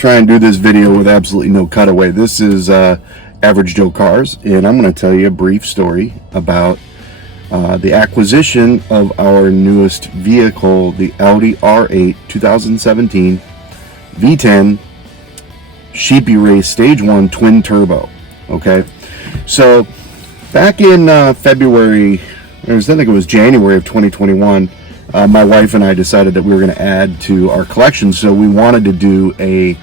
try and do this video with absolutely no cutaway. This is Average Joe Cars, and I'm going to tell you a brief story about the acquisition of our newest vehicle, the Audi R8 2017 V10 Sheepey Race Stage 1 Twin Turbo. Okay, so back in February, I think it was January of 2021, my wife and I decided that we were going to add to our collection, so we wanted to do a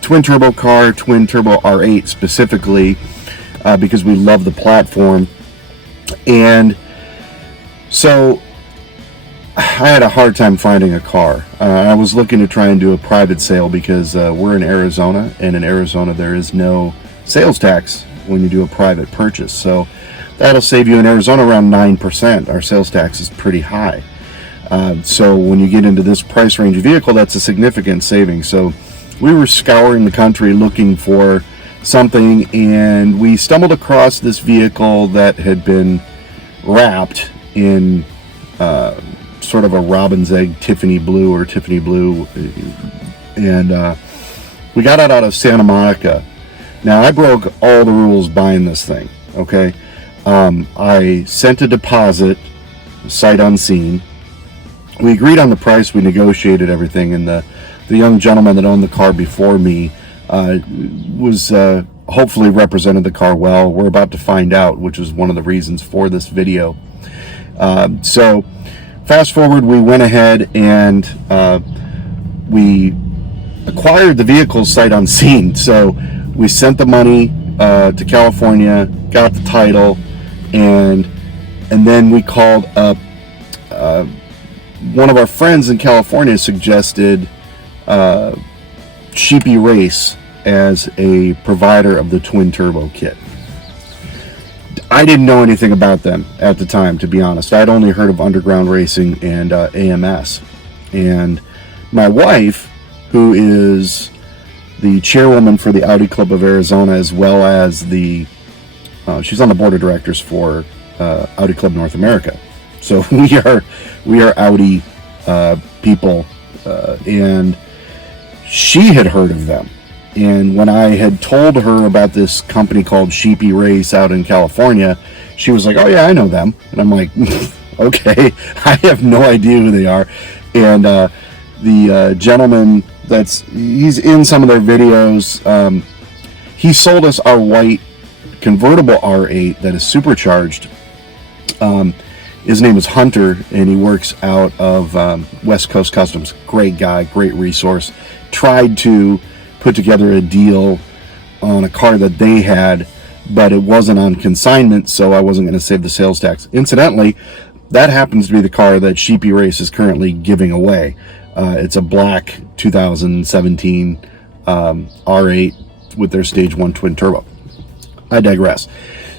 twin turbo car, twin turbo R8 specifically, because we love the platform. And so I had a hard time finding a car. I was looking to try and do a private sale because we're in Arizona, and in Arizona there is no sales tax when you do a private purchase. So that'll save you in Arizona around 9%. Our sales tax is pretty high. So when you get into this price range vehicle, that's a significant savings. So we were scouring the country looking for something, and we stumbled across this vehicle that had been wrapped in sort of a robin's egg Tiffany blue, and we got it out of Santa Monica. Now, I broke all the rules buying this thing, okay? I sent a deposit, sight unseen. We agreed on the price, we negotiated everything, and the young gentleman that owned the car before me was hopefully represented the car well. We're about to find out, which is one of the reasons for this video. So fast forward, we went ahead and we acquired the vehicle sight unseen. So we sent the money to California, got the title, and then we called up one of our friends in California suggested Sheepey Race as a provider of the twin turbo kit. I didn't know anything about them at the time, to be honest. I'd only heard of Underground Racing and AMS. And my wife, who is the chairwoman for the Audi Club of Arizona, as well as she's on the board of directors for Audi Club North America. So we are Audi people, and she had heard of them. And when I had told her about this company called Sheepey Race out in California, she was like, "Oh yeah, I know them." And I'm like, "Okay, I have no idea who they are." And the gentleman he's in some of their videos, he sold us our white convertible R8 that is supercharged. His name is Hunter, and he works out of West Coast Customs. Great guy, great resource. Tried to put together a deal on a car that they had, but it wasn't on consignment, so I wasn't going to save the sales tax. Incidentally, that happens to be the car that Sheepey Race is currently giving away. It's a black 2017 R8 with their Stage 1 twin turbo. I digress.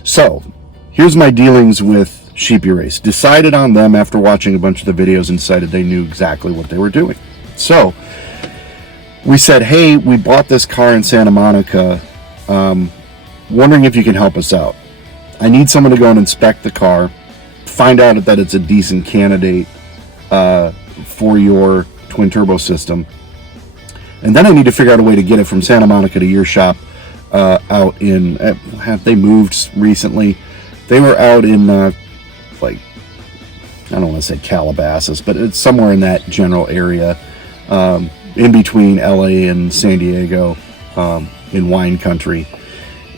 So here's my dealings with Sheepey Race. Decided on them after watching a bunch of the videos and decided they knew exactly what they were doing. So we said, "Hey, we bought this car in Santa Monica, wondering if you can help us out. I need someone to go and inspect the car, find out that it's a decent candidate for your twin turbo system, and then I need to figure out a way to get it from Santa Monica to your shop out in." Have they moved recently? They were out in like, I don't want to say Calabasas, but it's somewhere in that general area, in between LA and San Diego, in wine country.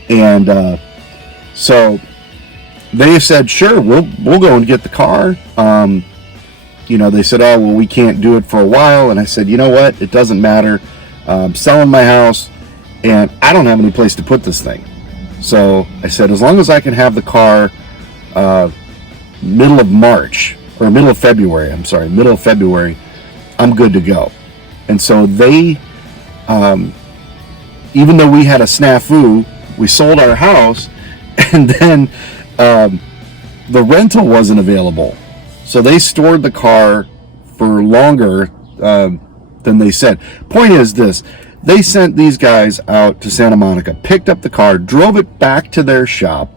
And so they said, "Sure, we'll go and get the car." They said, "Oh, well, we can't do it for a while." And I said, "You know what? It doesn't matter. I'm selling my house, and I don't have any place to put this thing." So I said, as long as I can have the car middle of February, I'm good to go. And so they, even though we had a snafu, we sold our house, and then the rental wasn't available. So they stored the car for longer than they said. Point is this: they sent these guys out to Santa Monica, picked up the car, drove it back to their shop,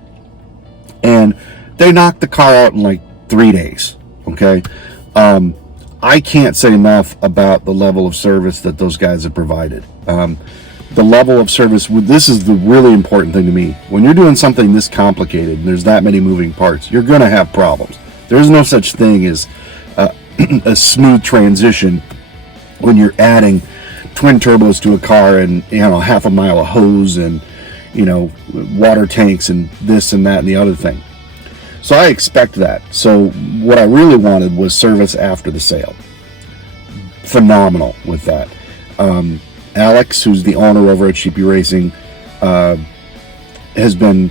and they knocked the car out in like 3 days. Okay. I can't say enough about the level of service that those guys have provided. The level of service, this is the really important thing to me. When you're doing something this complicated and there's that many moving parts, you're going to have problems. There's no such thing as a smooth transition when you're adding twin turbos to a car and, you know, half a mile of hose and, you know, water tanks and this and that and the other thing. So I expect that. So what I really wanted was service after the sale. Phenomenal with that. Alex, who's the owner over at Sheepey Racing, has been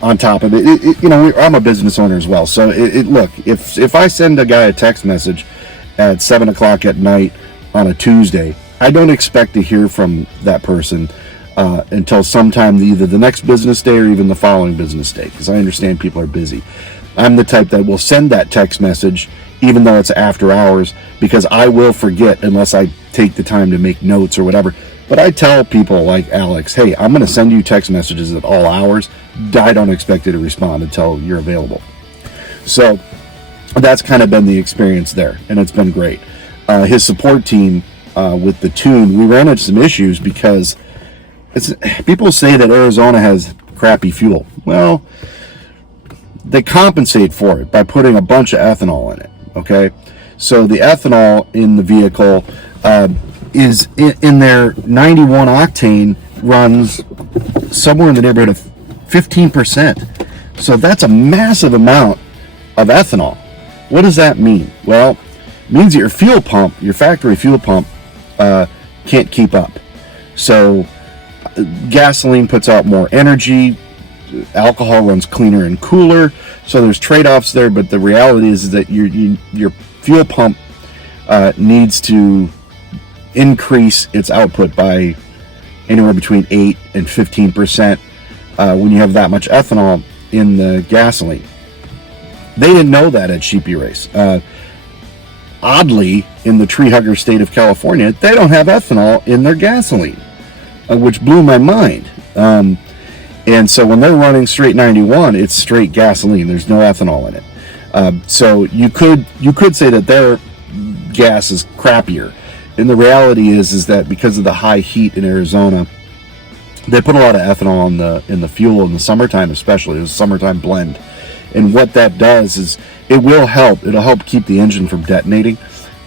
on top of it. You know, I'm a business owner as well. So look, if I send a guy a text message at 7 o'clock at night on a Tuesday, I don't expect to hear from that person until sometime either the next business day or even the following business day, because I understand people are busy. I'm the type that will send that text message even though it's after hours, because I will forget unless I take the time to make notes or whatever. But I tell people like Alex, hey, I'm going to send you text messages at all hours. I don't expect you to respond until you're available. So that's kind of been the experience there, and it's been great. His support team with the tune, we ran into some issues because people say that Arizona has crappy fuel. Well, they compensate for it by putting a bunch of ethanol in it. Okay, so the ethanol in the vehicle is in their 91 octane runs somewhere in the neighborhood of 15%. So that's a massive amount of ethanol. What does that mean? Well, it means that your fuel pump, your factory fuel pump, can't keep up. So gasoline puts out more energy, alcohol runs cleaner and cooler. So there's trade-offs there, but the reality is that your fuel pump needs to increase its output by anywhere between 8 and 15% when you have that much ethanol in the gasoline. They didn't know that at Sheepey Race. Oddly, in the tree hugger state of California, they don't have ethanol in their gasoline, which blew my mind. And so when they're running straight 91, it's straight gasoline. There's no ethanol in it. So you could say that their gas is crappier. And the reality is that because of the high heat in Arizona, they put a lot of ethanol in the fuel in the summertime, especially. It's a summertime blend. And what that does is it will help. It'll help keep the engine from detonating,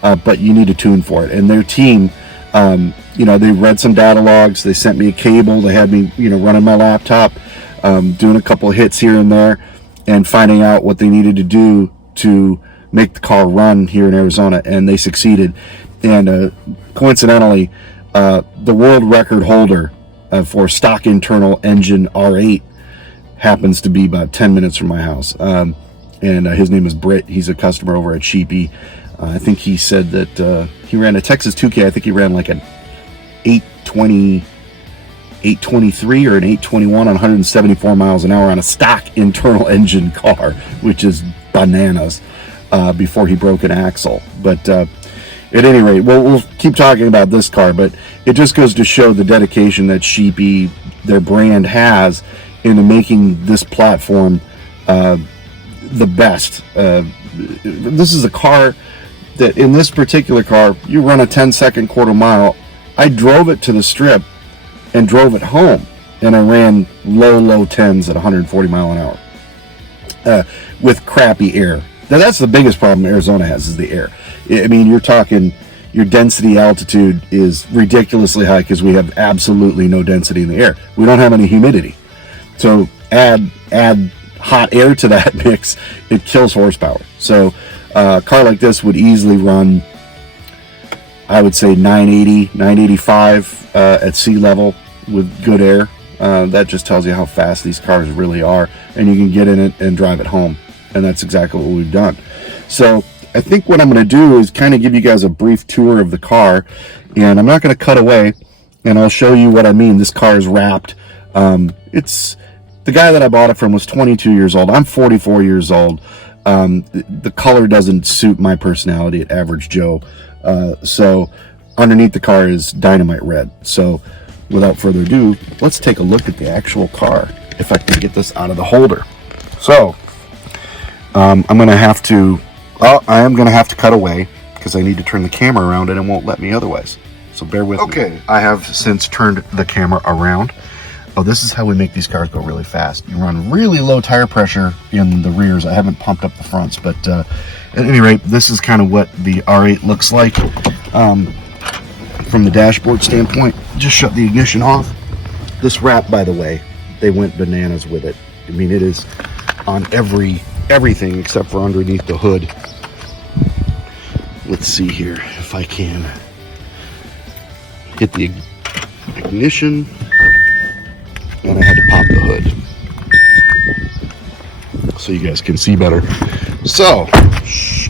but you need a tune for it. And their team, you know, they read some data logs. They sent me a cable. They had me, you know, running my laptop, doing a couple of hits here and there, and finding out what they needed to do to make the car run here in Arizona. And they succeeded. And coincidentally, the world record holder for stock internal engine R8 happens to be about 10 minutes from my house. And his name is Britt. He's a customer over at Sheepey. I think he said that he ran a Texas 2K. I think he ran like an 820, 823 or an 821 on 174 miles an hour on a stock internal engine car, which is bananas, before he broke an axle. But at any rate, we'll keep talking about this car, but it just goes to show the dedication that Sheepey, their brand, has into making this platform the best. This is a car that, in this particular car, you run a 10-second quarter mile. I drove it to the strip and drove it home, and I ran low tens at 140 mile an hour with crappy air. Now, that's the biggest problem Arizona has, is the air. I mean, you're talking, your density altitude is ridiculously high because we have absolutely no density in the air. We don't have any humidity. So add hot air to that mix, it kills horsepower. So a car like this would easily run, I would say 980, 985 at sea level with good air. That just tells you how fast these cars really are, and you can get in it and drive it home. And that's exactly what we've done. So I think what I'm going to do is kind of give you guys a brief tour of the car, and I'm not going to cut away, and I'll show you what I mean. This car is wrapped. It's the guy that I bought it from was 22 years old. I'm 44 years old. The color doesn't suit my personality at Average Joe. So underneath the car is dynamite red. So without further ado, let's take a look at the actual car, if I can get this out of the holder. So I am going to have to cut away, because I need to turn the camera around and it won't let me otherwise. So bear with me. Okay, I have since turned the camera around. Oh, this is how we make these cars go really fast. You run really low tire pressure in the rears. I haven't pumped up the fronts, but at any rate, this is kind of what the R8 looks like from the dashboard standpoint. Just shut the ignition off. This wrap, by the way, they went bananas with it. I mean, it is on everything except for underneath the hood. Let's see here if I can hit the ignition, and I had to pop the hood so you guys can see better. So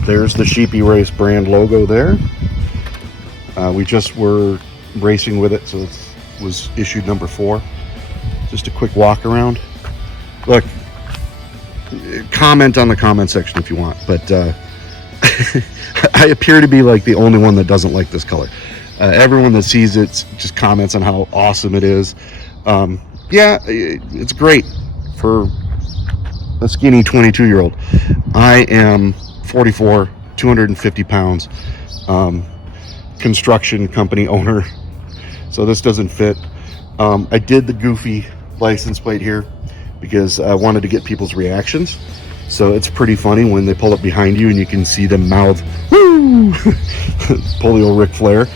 there's the Sheepey Race brand logo there. We just were racing with it, so it was issued number 4. Just a quick walk around. Look, comment on the comment section if you want, but I appear to be like the only one that doesn't like this color. Everyone that sees it just comments on how awesome it is. Yeah, it's great for a skinny 22-year-old. I am 44, 250 pounds, construction company owner, so this doesn't fit. I did the goofy license plate here because I wanted to get people's reactions. So it's pretty funny when they pull up behind you and you can see them mouth, woo, polio Ric Flair,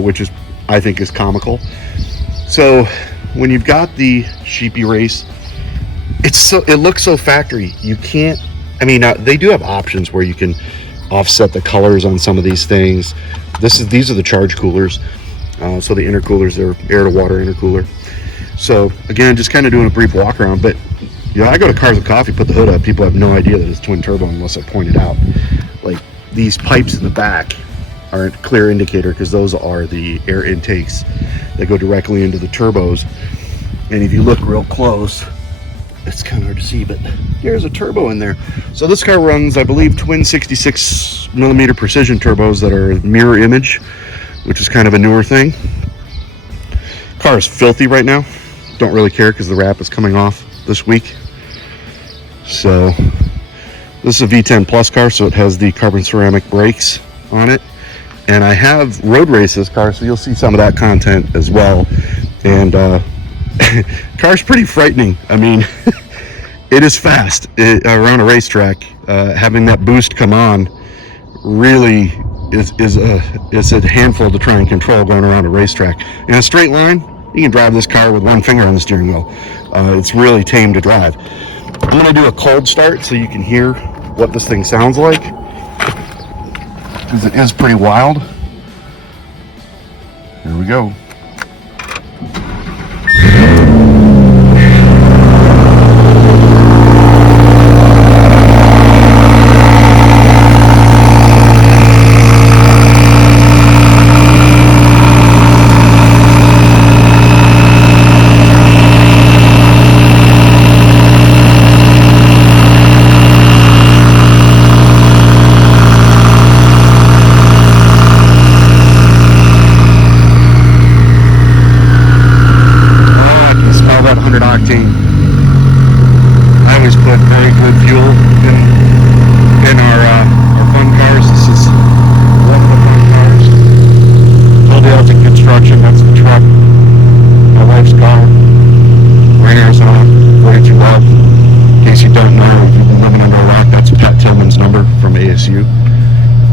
which is, I think, is comical. So when you've got the Sheepey Race, it looks so factory. You can't, I mean, they do have options where you can offset the colors on some of these things. These are the charge coolers. So the intercoolers are air to water intercooler. So again, just kind of doing a brief walk around, but yeah, I go to Cars and Coffee, put the hood up. People have no idea that it's twin turbo unless I point it out. Like these pipes in the back are a clear indicator because those are the air intakes that go directly into the turbos. And if you look real close, it's kind of hard to see, but there's a turbo in there. So this car runs, I believe, twin 66mm precision turbos that are mirror image, which is kind of a newer thing. Car is filthy right now. Don't really care because the wrap is coming off this week. So this is a V10 Plus car, so it has the carbon ceramic brakes on it. And I have road race this car, so you'll see some of that content as well. And car's pretty frightening. I mean, it is fast around a racetrack. Having that boost come on really is a handful to try and control going around a racetrack. In a straight line, you can drive this car with one finger on the steering wheel. It's really tame to drive. I'm going to do a cold start so you can hear what this thing sounds like, because it is pretty wild. Here we go.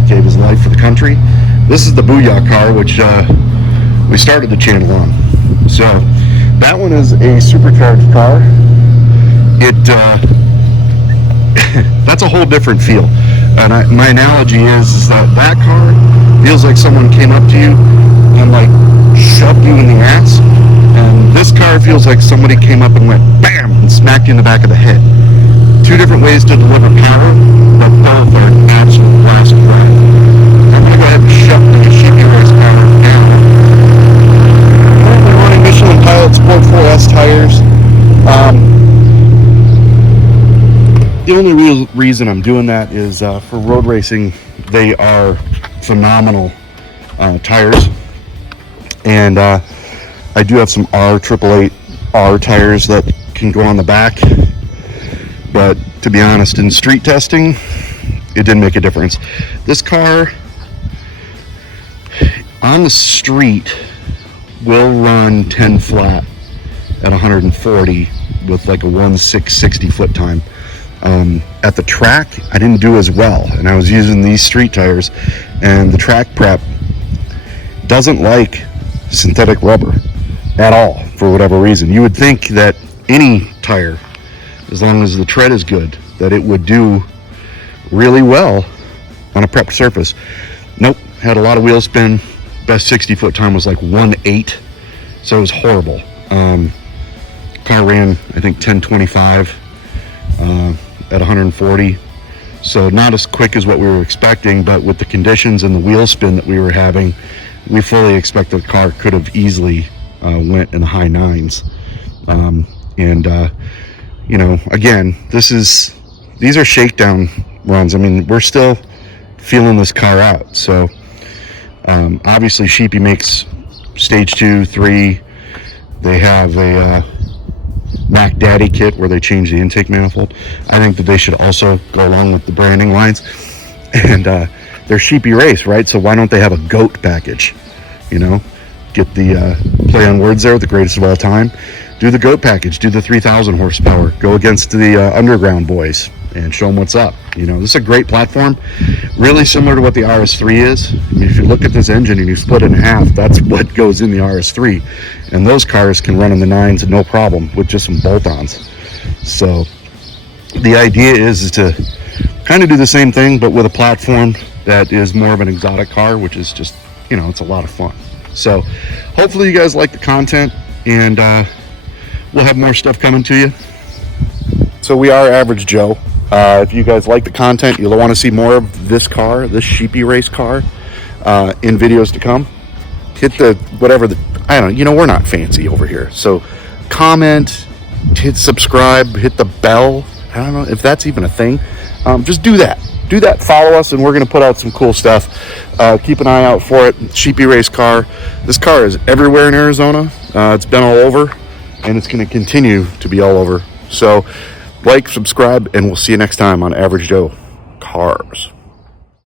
Gave his life for the country. This is the Booyah car, which we started the channel on. So that one is a supercharged car. That's a whole different feel. And my analogy is that car feels like someone came up to you and like shoved you in the ass, and this car feels like somebody came up and went bam and smacked you in the back of the head. Two different ways to deliver power, but both are an absolute blast to drive. I'm going to go ahead and shut the Sheepey Race power down. Currently running Michelin Pilot Sport 4S tires. The only real reason I'm doing that is for road racing. They are phenomenal tires, and I do have some R888R tires that can go on the back. But to be honest, in street testing, it didn't make a difference. This car on the street will run 10 flat at 140 with like a 1.660 foot time. At the track, I didn't do as well, and I was using these street tires, and the track prep doesn't like synthetic rubber at all for whatever reason. You would think that any tire, as long as the tread is good, that it would do really well on a prepped surface. Nope, had a lot of wheel spin. Best 60 foot time was like 1.8, so it was horrible. Car ran, I think, 1025 at 140, so not as quick as what we were expecting, but with the conditions and the wheel spin that we were having, we fully expect the car could have easily went in the high nines. You know, again, these are shakedown runs. I mean, we're still feeling this car out. So obviously Sheepey makes stage 2, 3. They have a Mac Daddy kit where they change the intake manifold. I think that they should also go along with the branding lines. And they're Sheepey Race, right? So why don't they have a GOAT package? You know, get the play on words there, the greatest of all time. Do the GOAT package, do the 3,000 horsepower, go against the underground boys and show them what's up. You know, this is a great platform, really similar to what the RS3 is. I mean, if you look at this engine and you split it in half, that's what goes in the RS3. And those cars can run in the 9s no problem with just some bolt-ons. So the idea is to kind of do the same thing, but with a platform that is more of an exotic car, which is just, you know, it's a lot of fun. So hopefully you guys like the content, and we'll have more stuff coming to you. So we are Average Joe. If you guys like the content, you'll want to see more of this car, this Sheepey Race car, in videos to come. Hit the, whatever the, I don't know, you know, we're not fancy over here. So comment, hit subscribe, hit the bell. I don't know if that's even a thing. Just do that. Do that, follow us, and we're going to put out some cool stuff. Keep an eye out for it. Sheepey Race car. This car is everywhere in Arizona. It's been all over, and it's going to continue to be all over. So like, subscribe, and we'll see you next time on Average Joe Cars.